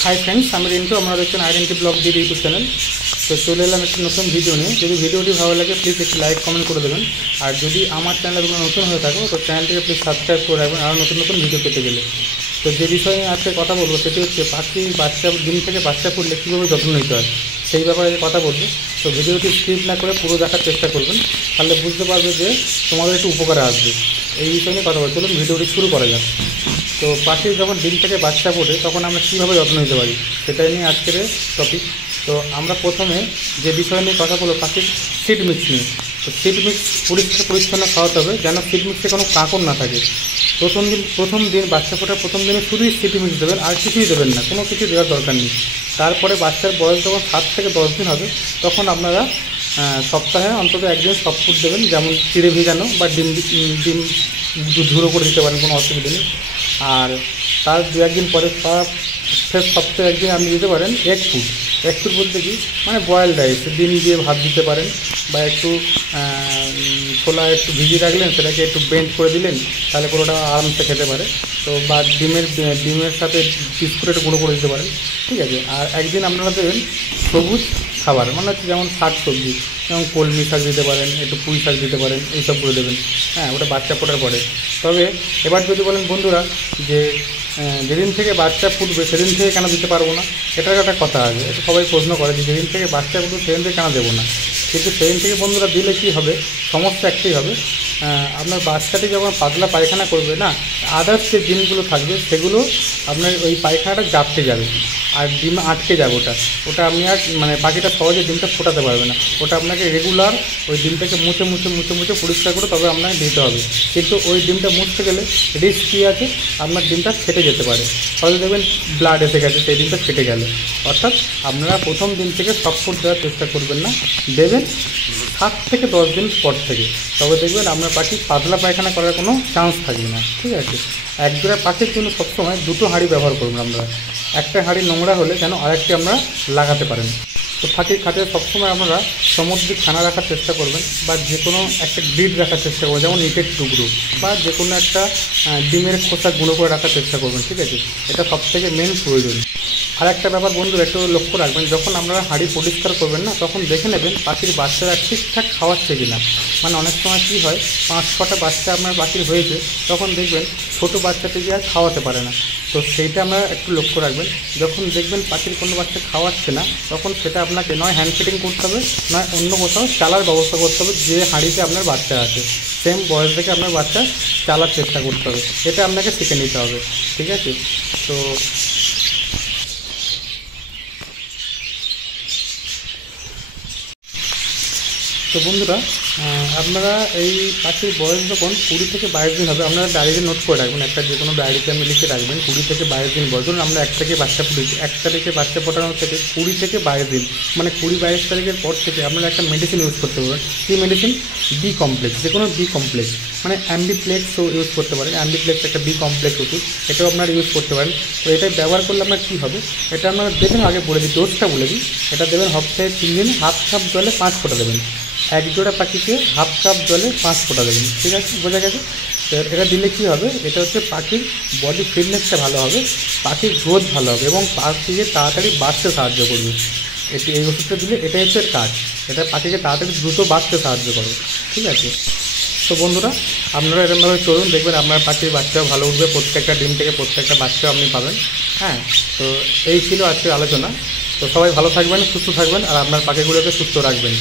Hi friends हमें रिंटू अपना देखছেন identity blog दी YouTube channel. तो चले एलाम एक नतून भिडियो निয়ে। যদি ভিডিওটি ভালো লাগে প্লিজ একটু লাইক কমেন্ট করে দেবেন। আর যদি আমার চ্যানেলে তোমরা নতুন হয়ে থাকো তো চ্যানেলটিকে প্লিজ সাবস্ক্রাইব করে রাখবেন আর নতুন নতুন ভিডিও পেতে গেলে। তো যে বিষয় নিয়ে আজকে কথা বলবো সেটি হচ্ছে পাখি বাচ্চা ডিম থেকে বাচ্চা ফুটলে কীভাবে যত্ন নিতে হয় সেই ব্যাপারে কথা বলবো। তো ভিডিওটি স্কিপ না করে পুরো দেখার চেষ্টা করবেন, তাহলে বুঝতে পারবে যে তোমাদের একটু উপকারে আসবে। এই বিষয় নিয়ে কথা বলতে চলুন ভিডিওটি শুরু করা যাক। তো পাখির যখন ডিম থেকে বাচ্চা ফোটে তখন আমরা কীভাবে যত্ন নিতে পারি সেটাই নিয়ে আজকের টপিক। তো আমরা প্রথমে যে বিষয় নিয়ে কথা বলবো পাখির সিড মিক্স নিয়ে। তো সিড মিক্স পরিষ্কার পরিচ্ছন্ন খাওয়াতে হবে যেন সিড মিক্সে কোনো কাঁকড় না থাকে। প্রথম দিন বাচ্চা ফোটার প্রথম দিনে শুধুই সিড মিক্স দেবেন, আর কিছুই দেবেন না, কোনো কিছু দেওয়ার দরকার নেই। তারপরে বাচ্চার বয়স যখন 7 থেকে 10 দিন হবে তখন আপনারা সপ্তাহে অন্তত একদিন সফট ফুড দেবেন, যেমন চিড়ে ভিজানো বা ডিম ঝুড়ো করে দিতে পারেন, কোনো অসুবিধা নেই। আর তার 2-1 দিন পরে ফের সপ্তাহে একদিন আপনি দিতে পারেন এগ ফুড। এগ ফুড বলতে কি মানে বয়েলড রাইস, ডিম দিয়ে ভাত দিতে পারেন বা একটু ছোলা একটু ভিজিয়ে রাখলেন, সেটাকে একটু বেন্ড করে দিলেন, তাহলে পুরোটা আরামসে খেতে পারে। তো বা ডিমের সাথে বিস্কুট একটু গুঁড়ো করে দিতে পারেন, ঠিক আছে। আর একদিন আপনারা দেবেন সবুজ খাবার, মানে হচ্ছে যেমন শাক সবজি, যেমন কলমি শাক দিতে পারেন, একটু পুঁই শাক দিতে পারেন, এইসব করে দেবেন। হ্যাঁ, ওটা বাচ্চা ফোটার পরে। তবে এবার যদি বলেন বন্ধুরা যে যেদিন থেকে বাচ্চা ফুটবে সেদিন থেকে কেন দিতে পারবো না, এটার একটা কথা আছে। এটা সবাই প্রশ্ন করে যে যেদিন থেকে বাচ্চা ফুটবে সেদিন থেকে কেন দেবো না। কিন্তু সেদিন থেকে বন্ধুরা দিলে কী হবে, সমস্যা একটাই হবে, আপনার বাচ্চাটি যখন পাতলা পায়খানা করবে না, আদার্স যে ডিমগুলো থাকবে সেগুলো আপনার ওই পায়খানাটা জাপতে যাবে আর ডিম আটকে যাবে। ওটা আপনি আর মানে পাখিটা সহজে ডিমটা ফোটাতে পারবে না। ওটা আপনাকে রেগুলার ওই ডিমটাকে মুছে পরিষ্কার করে তবে আপনাকে দিতে হবে। কিন্তু ওই ডিমটা মুছতে গেলে রিস্ক কী আছে, আপনার ডিমটা ফেটে যেতে পারে, হয়তো দেখবেন ব্লাড এসে গেছে, সেই ডিমটা ফেটে গেল। অর্থাৎ আপনারা প্রথম দিন থেকে সফট ফুড দেওয়ার চেষ্টা করবেন না, দেবেন 7 থেকে 10 দিন পর থেকে। তবে দেখবেন আপনার পাখি পাতলা পায়খানা করার কোনো চান্স থাকবে না, ঠিক আছে। এক জোড়া পাখির জন্য সবসময় 2টো হাঁড়ি ব্যবহার করবেন আমরা। একটা হাঁড়ি নোংরা হলে যেন আরেকটি আমরা লাগাতে পারেন। তো পাখির খাঁচায় সবসময় আপনারা সামুদ্রিক খানা রাখার চেষ্টা করবেন বা যে কোনো একটা গ্রিড রাখার চেষ্টা করবেন, যেমন ইটের টুকরো বা যে কোনো একটা ডিমের খোসা গুঁড়ো করে রাখার চেষ্টা করবেন, ঠিক আছে। এটা সবথেকে মেন প্রয়োজন। আর একটা ব্যাপার বন্ধুরা একটু লক্ষ্য রাখবেন, যখন আপনারা হাঁড়ি পরিষ্কার করবেন না, তখন দেখে নেবেন পাখির বাচ্চারা ঠিকঠাক খাওয়াচ্ছে কি না। মানে অনেক সময় কী হয়, 5-6টা বাচ্চা আপনার পাখির হয়েছে, তখন দেখবেন ছোটো বাচ্চাটিকে আর খাওয়াতে পারে না। তো সেইটা আপনারা একটু লক্ষ্য রাখবেন। যখন দেখবেন পাখির কোনো বাচ্চা খাওয়াচ্ছে না, তখন সেটা আপনাকে নয় হ্যান্ড ফিডিং করতে হবে, নয় অন্য কোথাও চালার ব্যবস্থা করতে হবে। যে হাঁড়িতে আপনার বাচ্চা আছে সেম বয়স থেকে আপনার বাচ্চা চালার চেষ্টা করতে হবে, এটা আপনাকে শিখে নিতে হবে, ঠিক আছে। তো বন্ধুরা আপনারা এই পাখির বয়স যখন 20 থেকে 22 দিন হবে, আপনারা ডায়েরিতে নোট করে রাখবেন, একটা যে কোনো ডায়েরিতে আপনি লিখে রাখবেন 20 থেকে 22 দিন বয়স। ধরুন আমরা 1 তারিখে বাচ্চা ফুটেছি, 1 তারিখে বাচ্চা ফোটানোর থেকে 20 থেকে 22 দিন, মানে 20-22 তারিখের পর থেকে আপনারা একটা মেডিসিন ইউজ করতে পারবেন। কী মেডিসিন? বি কমপ্লেক্স, যে কোনো বি কমপ্লেক্স, মানে অ্যাম্বিপ্লেক্সও ইউজ করতে পারেন। অ্যাম্বিপ্লেক্স একটা বি কমপ্লেক্স ওষুধ, এটাও আপনারা ইউজ করতে পারেন। তো এটা ব্যবহার করলে আপনার কী হবে, এটা আপনারা দেখুন, আগে বলে দিই, ডোজটা বলে দিই। এটা দেবেন সপ্তাহে 3 দিন, হাফ কাপ জলে 5 ফোঁটা দেবেন। এক জোড়া পাখিকে হাফ কাপ জলে 5 ফোঁটা দেবেন, ঠিক আছে, বোঝা গেছে। তো এটা দিলে কী হবে, এটা হচ্ছে পাখির বডি ফিটনেসটা ভালো হবে, পাখির গ্রোথ ভালো হবে এবং পাখিকে তাড়াতাড়ি বাঁচতে সাহায্য করবে। এই ওষুধটা দিলে এটাই হচ্ছে কাজ, এটা পাখিকে তাড়াতাড়ি দ্রুত বাঁচতে সাহায্য করবে, ঠিক আছে। তো বন্ধুরা আপনারা এরকমভাবে চলুন, দেখবেন আপনার পাখির বাচ্চাও ভালো উঠবে, প্রত্যেকটা ডিম থেকে প্রত্যেকটা বাচ্চাও আপনি পাবেন। হ্যাঁ, তো এই ছিল আজকের আলোচনা। তো সবাই ভালো থাকবেন, সুস্থ থাকবেন আর আপনার পাখিগুলোকে সুস্থ রাখবেন।